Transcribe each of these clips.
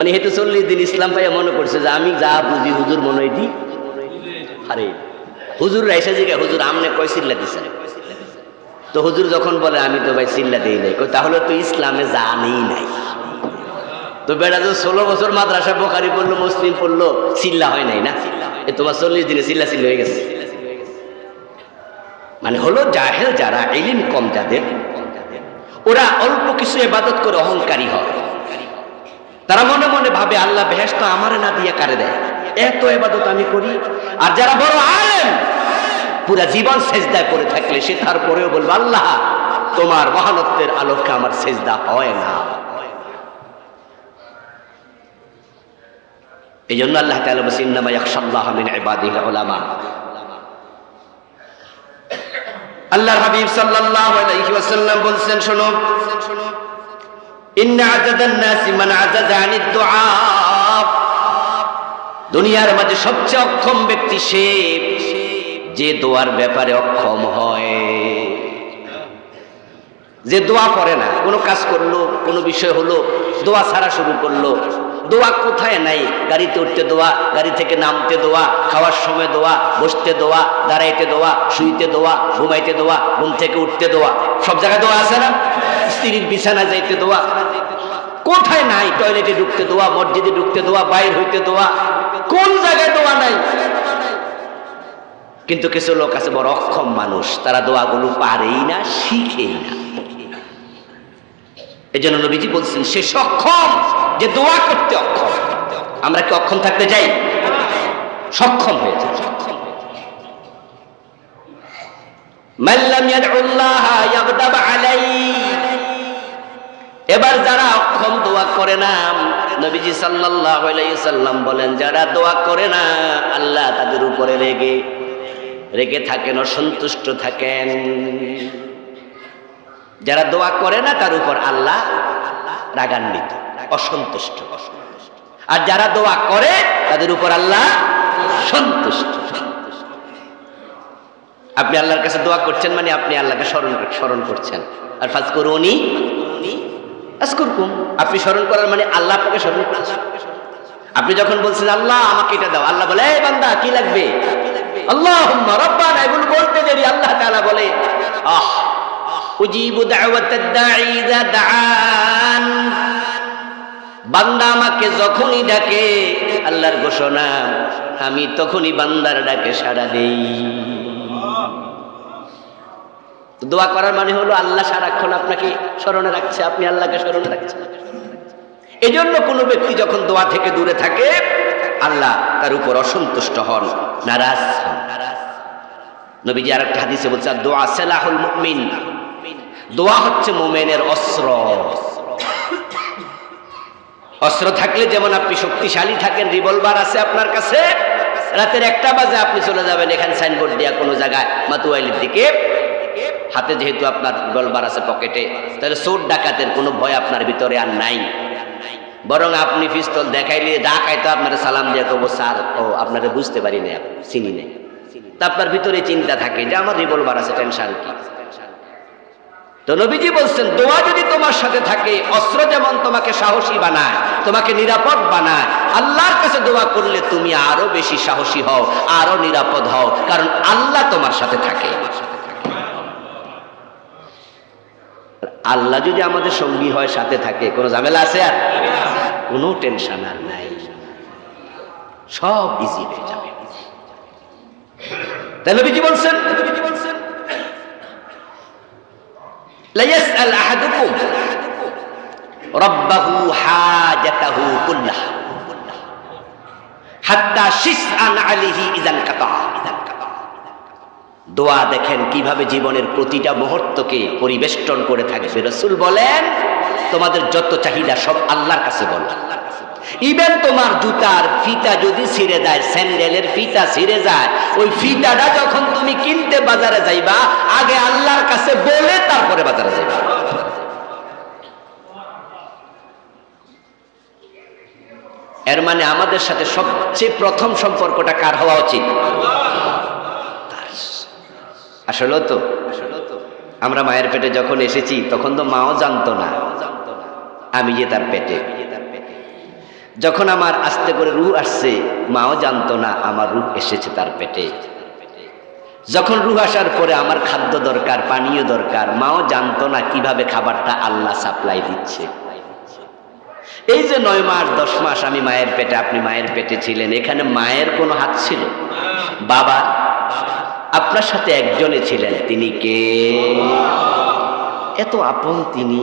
মানে হেতু 40 দিন ইসলাম পাইয়া মনে করছে যে আমি যা বুঝি হুজুর মনে হইতি। আরে হুজুর এসে জিজ্ঞাসা, হুজুর আমনে কয় চিল্লা দিছেন? তো হুজুর যখন বলে আমি তো ভাই চিল্লা দিই নাই, তাহলে তো ইসলামে জানেই নাই। তো বেড়া যে 16 বছর মাদ্রাসা বোখারি পড়লো, মুসলিম পড়লো, চিল্লা হয় নাই না? এ তোমার 40 দিনে চিল্লা চিল্লি হয়ে গেছে। মানে হলো জাহেল যারা, ইলম কম যাদের, ওরা অল্প কিছু ইবাদত করে অহংকারী হয়। তারা মনে মনে ভাবে আল্লাহ বেহেশত আমারে না দিয়ে কারে দেয়, এত ইবাদত আমি করি। আর যারা বড় আলেম, পুরা জীবন সেজদায় পড়ে থাকলে সে তারপরেও বলবে আল্লাহ তোমার মহানত্বের আলোকে আমার সেজদা হয় না। এই জন্য আল্লাহ তাআলা বলেন ইন্নামা ইয়াখশাল্লাহ মিন ইবাদিহিল উলামা। আল্লাহর হাবিব সাল্লাল্লাহু আলাইহি ওয়াসাল্লাম বলেন, শোনো, ইন্না আজাদান নাসি মান আজাজা আনিদ দুআ। দুনিয়ার মাঝে সবচেয়ে অক্ষম ব্যক্তি সে যে দোয়ার ব্যাপারে অক্ষম হয়, যে দোয়া করে না। কোনো কাজ করলো, কোনো বিষয় হলো, দোয়া ছাড়া শুরু করলো। দোয়া কোথায় নাই? গাড়িতে উঠতে দোয়া, গাড়ি থেকে নামতে দোয়া, খাওয়ার সময় দোয়া, বসতে দোয়া, দাঁড়াইতে দোয়া, শুইতে দোয়া, ঘুমাইতে দোয়া, ঘুম থেকে উঠতে দোয়া, সব জায়গায় দোয়া আছে না? স্ত্রীর বিছানা যাইতে দোয়া, কোথায় নাই? টয়লেটে ঢুকতে দোয়া, মসজিদে ঢুকতে দোয়া, বাইর হইতে দোয়া, কোন জায়গায় দোয়া নাই? কিন্তু কিছু লোক আছে বড় অক্ষম মানুষ, তারা দোয়াগুলো পারেই না, শিখেই না। এই জন্য নবীজি বলছেন সে সক্ষম যে দোয়া করতে অক্ষম। আমরা কি অক্ষম থাকতে চাই? সক্ষম হয়ে যাই। মান লাম ইয়াদউল্লাহ ইয়াগদাব আলাইহি। এবার যারা অক্ষম, দোয়া করে না, নবীজি সাল্লাল্লাহু আলাইহি সাল্লাম বলেন যারা দোয়া করে না আল্লাহ তাদের উপরে রেগে থাকেন, অসন্তুষ্ট থাকেন। যারা দোয়া করে না তার উপর আল্লাহ রাগান্বিত, অসন্তুষ্ট। আর যারা দোয়া করে তাদের উপর আল্লাহ সন্তুষ্ট। আপনি আল্লাহর কাছে দোয়া করছেন মানে আপনি আল্লাহকে স্মরণ করছেন। আর ফাজকুরুনি আযকুরকুম, আপনি স্মরণ করার মানে আল্লাহ আপনাকে স্মরণ করছেন। আপনি যখন বলছেন আল্লাহ আমাকে এটা দাও, আল্লাহ বলে এই বান্দা কি লাগবে? আল্লাহুম্মা রাব্বানা, এগুলো বলতে দেরি আল্লাহ তাআলা বলে উজিবু দাওয়াতাদ দাঈ ইযা দাআন। বান্দা আমাকে যখনই ডাকে, আল্লাহর ঘোষণা, আমি তখনই বান্দার ডাকে সাড়া দেই। দোয়া করার মানে হলো আল্লাহ সারাক্ষণ আপনাকে স্মরণে রাখছে, আপনি আল্লাহকে স্মরণে রাখছেন। এই জন্য কোনো ব্যক্তি যখন দোয়া থেকে দূরে থাকে আল্লাহ তার উপর অসন্তুষ্ট হন, নারাজ হন। নবীজি আরেকটা হাদিসে বলছে দোয়া সালাহুল মুমিন, দোয়া হচ্ছে মুমিনের অস্ত্র। অস্ত্র থাকলে যেমন আপনি শক্তিশালী থাকেন, রিভলভার আছে আপনার কাছে, রাতের 1টা বাজে আপনি চলে যাবেন এখানে সাইনবোর্ড দেয়া কোনো জায়গায় মাতুয়াইলের দিকে, হাতে যেহেতু আপনার রিভলভার আছে পকেটে, তাহলে চোর ডাকাতের কোনো ভয় আপনার ভিতরে আর নাই। বরং আপনি পিস্তল দেখাইলে ডাকাইতো আপনার সালাম দিয়ে কব স্যার, ও আপনারা বুঝতে পারি না, চিনি নেই। তা আপনার ভিতরে চিন্তা থাকে যে আমার রিভলভার আছে, টেনশন কি? তো নবীজি বলছেন দোয়া যদি তোমার সাথে থাকে, অস্ত্র যেমন তোমাকে সাহসী বানায়, তোমাকে নিরাপদ বানায়, আল্লাহর কাছে দোয়া করলে তুমি আরো বেশি সাহসী হও, আরো নিরাপদ হও, কারণ আল্লাহ তোমার সাথে থাকে। আল্লাহ যদি আমাদের সঙ্গী হয়, সাথে থাকে, কোনো ঝামেলা আছে? আর কোনো টেনশন আর নাই, সব ইজি হয়ে যাবে। তাই নবীজি বলছেন লা ইয়াসআল আহাদুকুম রাব্বাহু হাজাতাহু কুল্লাহা হাত্তা শিসআন আলাইহি ইযান কাতা। দোয়া দেখেন কিভাবে জীবনের প্রতিটা মুহূর্তকে পরিবেষ্টন করে থাকবে। রাসূল বলেন তোমাদের যত চাহিদা সব আল্লাহর কাছে বলো। ইভেন তোমার জুতার ফিতা যদি ছিঁড়ে যায়, স্যান্ডেলের ফিতা ছিঁড়ে যায়, ওই ফিতাটা যখন তুমি কিনতে বাজারে যাইবা, আগে আল্লাহর কাছে বলে তারপরে বাজারে যাইবা। এর মানে আমাদের সাথে সবচেয়ে প্রথম সম্পর্কটা কার হওয়া উচিত? আসলে তো আমরা মায়ের পেটে যখন এসেছি তখন তো মাও জানতো না আমি যে তার পেটে। যখন আমার আস্তে করে রূহ আসছে, মাও জানতো না আমার রূহ এসেছে তার পেটে। যখন রূহ আসার পরে আমার খাদ্য দরকার, পানীয় দরকার, মাও জানতো না কিভাবে খাবারটা আল্লাহ সাপ্লাই দিচ্ছে। এই যে 9 মাস 10 মাস আমি মায়ের পেটে, আপনি মায়ের পেটে ছিলেন, এখানে মায়ের কোনো হাত ছিল? বাবা আপনার সাথে একজনে ছিলেন, তিনি কে? এত আপন তিনি।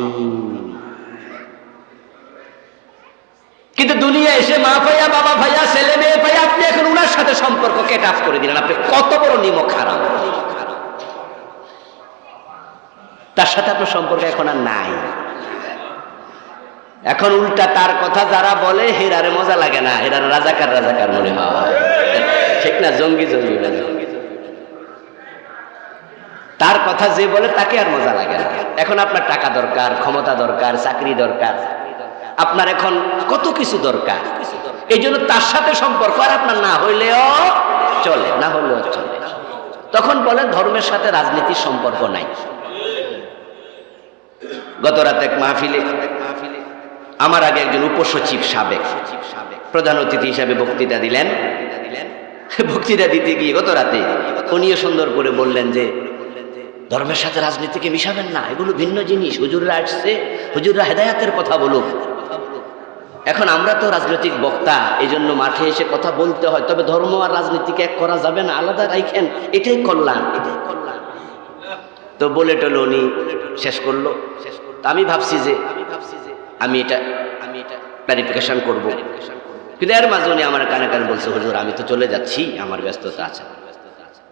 কিন্তু দুনিয়া এসে মা ভাইয়া, বাবা ভাইয়া, ছেলে মেয়ে ভাইয়া, আপনি এখন উনার সাথে সম্পর্ক কেট অফ করে দিলেন। আপনি কত বড় নিমক হারাম! তার সাথে আপনার সম্পর্ক এখন আর নাই। এখন উল্টা তার কথা যারা বলে, হেরারে মজা লাগে না, হেরারে রাজাকার রাজাকার মনে হয়, ঠিক না? জঙ্গি জঙ্গি মনে হয়। তার কথা যে বলে তাকে আর মজা লাগে না। এখন আপনার টাকা দরকার, ক্ষমতা দরকার, চাকরি দরকার, আপনার এখন কত কিছু দরকার। এই জন্য তার সাথে সম্পর্ক আর আপনার না হইলেও চলে, না হইলেও চলে। তখন বলেন ধর্মের সাথে রাজনীতির সম্পর্ক নাই। গত রাতে এক মাহফিলে আমার আগে একজন উপসচিব সাবেক প্রধান অতিথি হিসাবে বক্তৃতা দিলেন। বক্তৃতা দিতে গিয়ে গত রাতে উনিও সুন্দর করে বললেন যে ধর্মের সাথে রাজনীতিকে মিশাবেন না, এগুলো ভিন্ন জিনিস। হুজুররা আসছে, হুজুররা হেদায়েতের কথা বলুক। এখন আমরা তো রাজনৈতিক বক্তা, এই জন্য মাঠে এসে কথা বলতে হয়, তবে ধর্ম আর রাজনীতিকে এক করা যাবে না, আলাদা রাখেন, এটাই কল্যাণ। তো বলে টলে উনি শেষ করলো। আমি ভাবছি যে আমি এটা ক্লারিফিকেশন করব, কিন্তু এর মাঝে উনি আমার কানে কানে বলছে, হুজুর আমি তো চলে যাচ্ছি, আমার ব্যস্ততা আছে।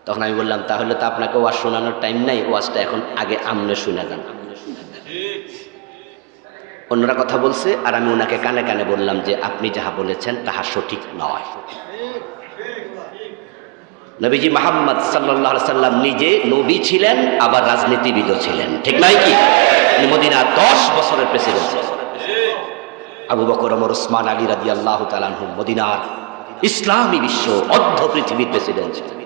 তখন আমি বললাম, তাহলে তো আপনাকে ওয়াজ শোনানোর টাইম নাই, ওয়াজটা এখন আগে আমনে শুনে যান। অন্যরা কথা বলছে আর আমি ওনাকে কানে কানে বললাম যে আপনি যাহা বলেছেন তাহা সঠিক নয়। নবীজি মুহাম্মদ সাল্লাল্লাহু আলাইহি সাল্লাম নিজে নবী ছিলেন, আবার রাজনীতিবিদও ছিলেন, ঠিক নয় কি? মদিনার 10 বছরের প্রেসিডেন্ট ছিলেন। আবু বকর, ওমর, ওসমান, আলী রাদিয়াল্লাহু তাআলা আনহুম মদিনার ইসলামী বিশ্ব অর্ধ পৃথিবীর প্রেসিডেন্ট ছিলেন।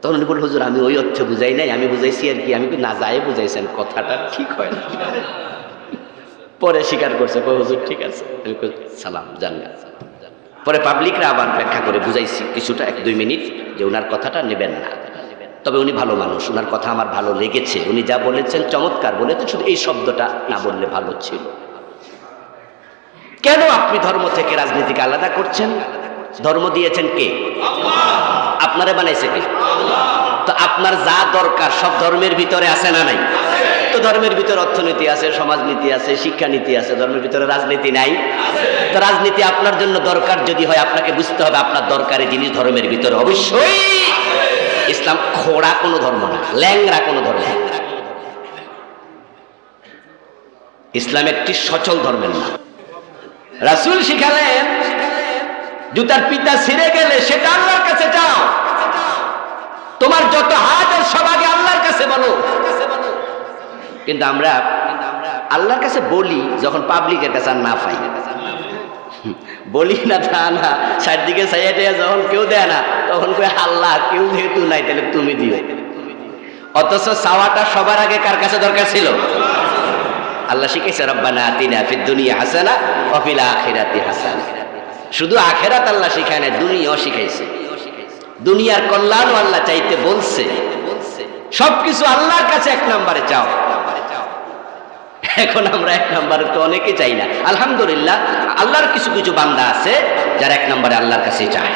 তখন উনি বলল, হুজুর আমি ওই অর্থে বুঝাই নাই, আমি বুঝাইছি আর কি, আমি না যায় বুঝাইছেন, কথাটা ঠিক হয় না। পরে স্বীকার করছে, হুজুর ঠিক আছে, সালাম জানলা। পরে পাবলিকরা আবার ব্যাখ্যা করে বুঝাইছি কিছুটা, 1-2 মিনিট, যে ওনার কথাটা নেবেন না। তবে উনি ভালো মানুষ, ওনার কথা আমার ভালো লেগেছে, উনি যা বলেছেন চমৎকার বলেছেন, শুধু এই শব্দটা না বললে ভালো ছিল। কেন আপনি ধর্ম থেকে রাজনীতিকে আলাদা করছেন? ধর্ম দিয়েছেন কে? আপনারে বানাইছে কে? তো আপনার যা দরকার সব ধর্মের ভিতরে আছে না নাই? তো ধর্মের ভিতরে অর্থনীতি আছে, সমাজনীতি আছে, শিক্ষানীতি আছে, ধর্মের ভিতরে রাজনীতি নাই? তো রাজনীতি আপনার জন্য দরকার যদি হয়, আপনাকে বুঝতে হবে আপনার দরকারি জিনিস ধর্মের ভিতরে অবশ্যই। ইসলাম খোড়া কোনো ধর্ম না, ল্যাংরা কোনো ধর্ম না। ইসলাম একটি সচল ধর্মের নাম। রাসূল শিখালেন, জুতার পিতা ছিঁড়ে গেলে সেটা আল্লাহর কাছে যাও, তোমার যত হাজার সব আগে আল্লাহর কাছে বলো। কিন্তু আমরা আল্লাহর কাছে বলি যখন পাবলিকের কাছে আর না পাই, বলি না তা না, চারদিকে সাইডে যখন কেউ দেয় না তখন কই আল্লাহ কেউ যেহেতু নাই তাহলে তুমি দিও। অথচ চাওয়াটা সবার আগে কার কাছে দরকার ছিল? আল্লাহ শিখাইছে, রব্বানা আতিনা ফিদ দুনিয়া হাসানা ওয়া ফিল আখিরাতি হাসানা। শুধু আখিরাত আল্লাহ শিখায় না, দুনিয়াও শিখাইছে। দুনিয়ার কল্যাণও আল্লাহ চাইতে বলছে। সবকিছু আল্লাহর কাছে 1 নম্বরে চাও। এখন আমরা 1 নম্বরে তো অনেকে চাই না। আলহামদুলিল্লাহ, আল্লাহর কিছু কিছু বান্দা আছে যারা 1 নম্বরে আল্লাহর কাছে চায়,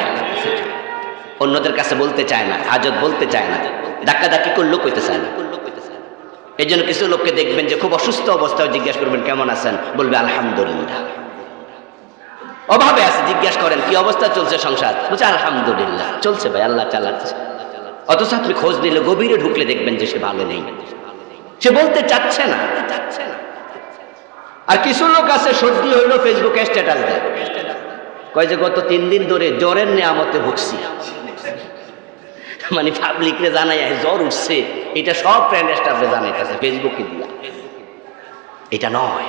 অন্যদের কাছে বলতে চায় না, হাজত বলতে চায় না, ধাক্কাধাক্কি করলেও কইতে চায় না। এই জন্য কিছু লোককে দেখবেন যে খুব অসুস্থ অবস্থায় জিজ্ঞাসা করবেন কেমন আছেন, বলবে আলহামদুলিল্লাহ। অভাবে আছে, জিজ্ঞাসা করেন কি অবস্থা চলছে সংসার, বলছে আলহামদুলিল্লাহ চলছে ভাই, আল্লাহ চালাচ্ছে। অথচ আপনি খোঁজ নিলে, গভীরে ঢুকলে দেখবেন যে সে ভালো নেই, সে বলতে চাচ্ছে না। আর কিছু লোক আছে সর্দি হইল ফেসবুকে স্ট্যাটাস দেয়, কয় যে গত 3 দিন ধরে জ্বরের নেয়ামতে ভুগছি। মানে পাবলিকরে জানাই জ্বর উঠছে, এটা সব ফ্রেন্ড স্টাফে জানাইতেছে ফেসবুকে দিয়া। এটা নয়।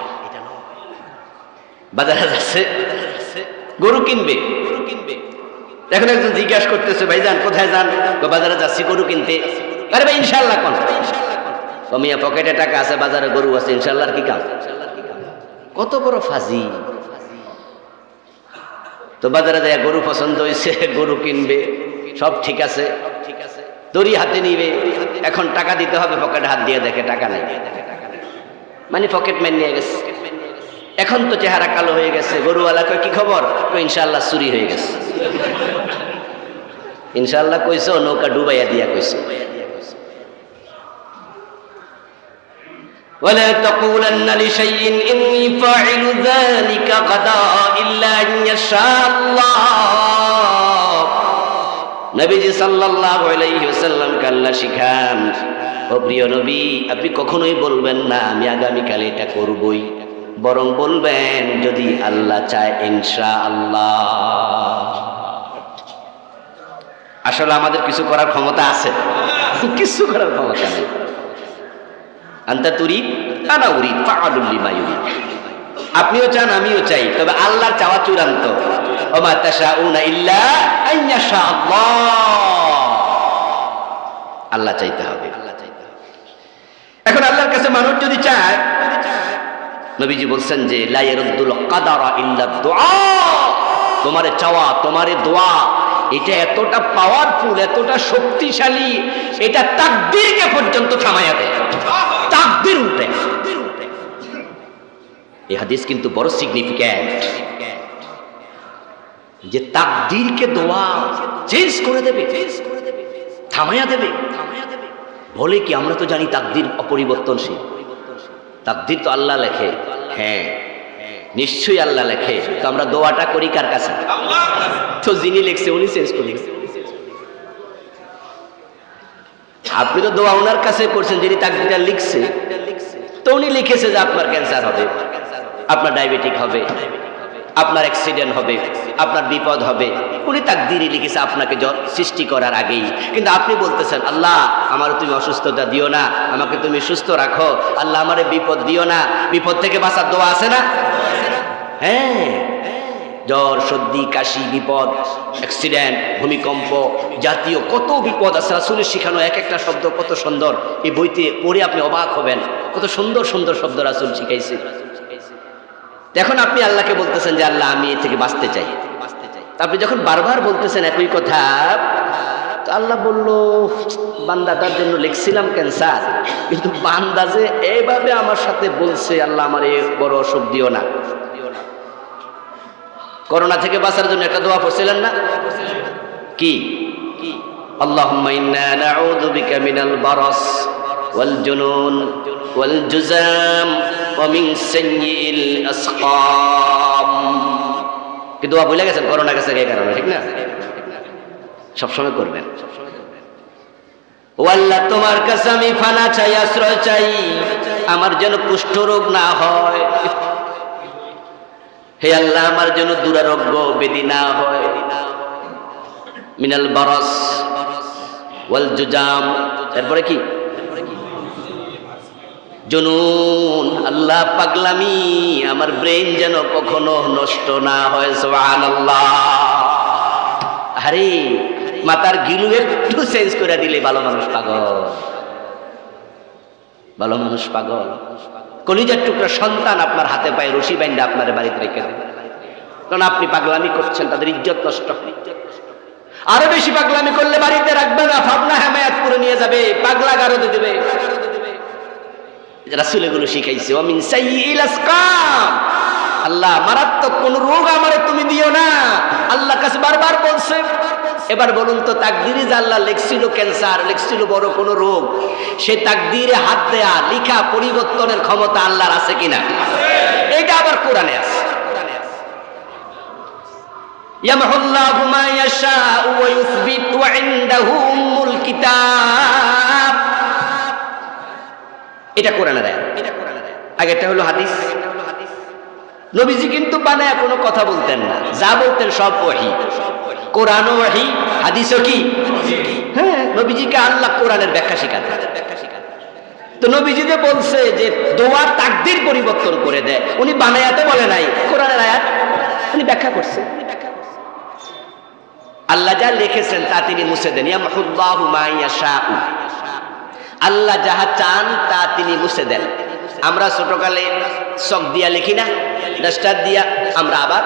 বাজারে যাচ্ছে গরু কিনবে, এখন একজন জিজ্ঞাসা করতেছে, ভাই যান কোথায় যান? বাজারে যাচ্ছি গরু কিনতে। আরে ভাই ইনশাল্লাহ কোন? মিয়া পকেটে টাকা আছে, বাজারে গরু আছে, ইনশাল্লাহ কি কাম? কত বড় ফাজি! তো বাজারে যায় গরু পছন্দ হয়েছে, গরু কিনবে, সব ঠিক আছে, দড়ি হাতে নিবে, এখন টাকা দিতে হবে, পকেটে হাত দিয়ে দেখে টাকা নাই, মানে পকেট ম্যান নিয়ে গেছে। এখন তো চেহারা কালো হয়ে গেছে, গরুওয়ালা কয় কি খবর? ইনশাআল্লাহ চুরি হয়ে গেছে। ইনশাআল্লাহ কইছো, নৌকা ডুবাইয়া দিয়া কইছো। ولا تقولن لشيء إني فاعل ذلك غدا إلا أن يشاء الله। নবীজি সাল্লাল্লাহু আলাইহি ওয়াসাল্লাম আল্লাহ শিখান, ও প্রিয় নবী, আপনি কখনোই বলবেন না আমি আগামীকাল এটা করবই, বরং বলবেন যদি আল্লাহ চায় ইনশাআল্লাহ। আসলে আমাদের কিছু করার ক্ষমতা আছে? কিছু করার ক্ষমতা নেই। আনতা তুরিদ আনা উরিদ ফাআলুল লিমা ইউরিদ। আপনিও চান আমিও চাই, তবে আল্লাহর চাওয়া চূড়ান্ত। ওমা তাশাউনা ইল্লা আন ইয়াশা আল্লাহ। আল্লাহ চাইতে হবে। এখন আল্লাহর কাছে মানুষ যদি চায়, নবীজি বলছেন যে লা ইয়ারুদ্দুল কাদারা ইল্লা দুআ। তোমারে চাওয়া, তোমারে দোয়া, এটা এতটা পাওয়ারফুল, এতটা শক্তিশালী, এটা তাকদীরকে পর্যন্ত থামাইয়া দেয়। তাকদীর উল্টে। এই হাদিস কিন্তু বড় সিগনিফিক্যান্ট, যে তাকদীরকে দোয়া চেঞ্জ করে দেবে, থামাইয়া দেবে। বলে কি, আমরা তো জানি তাকদীর অপরিবর্তনশীল, তাকদীর তো আল্লাহ লেখে। হ্যাঁ, নিশ্চয়ই আল্লাহ লেখে, তো আমরা দোয়াটা করি কার কাছে? তো যিনি লিখছে উনি চেঞ্জ করি। আপনি তো দোয়া ওনার কাছে করছেন, যিনি তাকদীরটা লিখছে। তো উনি লিখেছে যে আপনার ক্যান্সার হবে, আপনার ডায়াবেটিক হবে, আপনার অ্যাক্সিডেন্ট হবে, আপনার বিপদ হবে। উনি তাকদীরই লিখেছে আপনাকে সৃষ্টি করার আগেই। কিন্তু আপনি বলতেছেন আল্লাহ আমার তুমি অসুস্থতা দিও না, আমাকে তুমি সুস্থ রাখো, আল্লাহ আমারে বিপদ দিও না। বিপদ থেকে বাঁচার দোয়া আছে না? হ্যাঁ, জ্বর, সর্দি, কাশি, বিপদ, অ্যাক্সিডেন্ট, ভূমিকম্প, জাতীয় কত বিপদ আছে। রাসূলের শিখানো এক একটা শব্দ কত সুন্দর। এই বইতে পড়ে আপনি অবাক হবেন, কত সুন্দর সুন্দর শব্দ রাসূল শিখাইছে। এখন আপনি আল্লাহকে বলতেছেন যে আল্লাহ আমি এ থেকে বাঁচতে চাই। আপনি যখন বারবার বলতেছেন একই কথা, তো আল্লাহ বলল বান্দা তার জন্য লিখছিলাম ক্যান্সার, কিন্তু বান্দা যে এইভাবে আমার সাথে বলছে আল্লাহ আমার এই বড় অসুখ দিও না। করোনা থেকে বাঁচার জন্য একটা দোয়া পড়ছিলেন না? কি? আল্লাহুম্মা ইন্না নাউযু বিকা মিনাল বারাস ওয়াল জুনুন ওয়াল জুযাম ওয়া মিন সাইয়্যিল আসকাম। কি দোয়া ভুলে গেছেন? করোনা গেছে এই কারণে, ঠিক না? সবসময় করবেন। ও আল্লাহ, তোমার কাছে আমি ফানা চাই, আশ্রয় চাই, আমার যেন কুষ্ঠ রোগ না হয়। হে আল্লাহ, আমার যেন দুরারোগ্য ব্যাধি না হয়। মিনাল বারাস ওয়াল জুজাম, এরপরে কি? জুনুন, আল্লাহ পাগলামি, আমার ব্রেন যেন কখনো নষ্ট না হয়। সুবহানাল্লাহ। আরে মাথার গিলু একটু চেঞ্জ করে দিলে ভালো মানুষ পাগল, ভালো মানুষ পাগল। কলিজার টুকরা সন্তান আপনার হাতে পায়ে রশি বাইন্ধা আপনার বাড়িতে রেখে দেবে, কারণ আপনি পাগলামি করছেন, তাদের ইজ্জত নষ্ট। আরো বেশি পাগলামি করলে বাড়িতে রাখবে না, ভাবনা হেমায়াত করে নিয়ে যাবে, পাগলা গারদে দেবে। রাসূল এগুলো শিখাইছে। ওয়া মিন সাইয়্যিল আসকাম, আল্লাহ মারাত্মক কোন রোগ আমারে তুমি দিও না, আল্লাহ কাছে বারবার বলছে। এবার বলুন তো, তাকদীরে যে আল্লাহ লিখছিল ক্যান্সার, লিখছিল বড় কোন রোগ, সে তাকদীরে হাত দেয়া, লিখা, পরিবর্তনের ক্ষমতা আল্লাহর আছে কিনা? এটা আবার কোরআনে আছে। ইয়ামহুল্লাহু মা ইয়াশাউ ওয়া ইউসবিত ওয়া ইনদাহু উম্মুল কিতাব। এটা কোরআনের আয়াত। আগেরটা হলো হাদিস। নবীজি কিন্তু বানায়া কোনো কথা বলতেন না, যা বলতেন সব ওহী। কোরআনও ওহী, হাদিসও কি? হ্যাঁ, নবীজিকে আল্লাহ কোরআনের ব্যাখ্যা শিখাতেন। তো নবীজি যে বলছে যে দোয়া তাকদীর পরিবর্তন করে দেয়, উনি বানায়াতে বলে নাই, কোরআনের আয়াত উনি ব্যাখ্যা করছে। আল্লাহ যা লিখেছেন তা তিনি মুছে দেন। ইয়ামহুল্লাহু মা ইয়াশাউ, আল্লাহ যাহা চান তা তিনি মুছে দেন। আমরা ছোটকালে চক দিয়া লিখি না, ডাস্টার দিয়া, আমরা আবার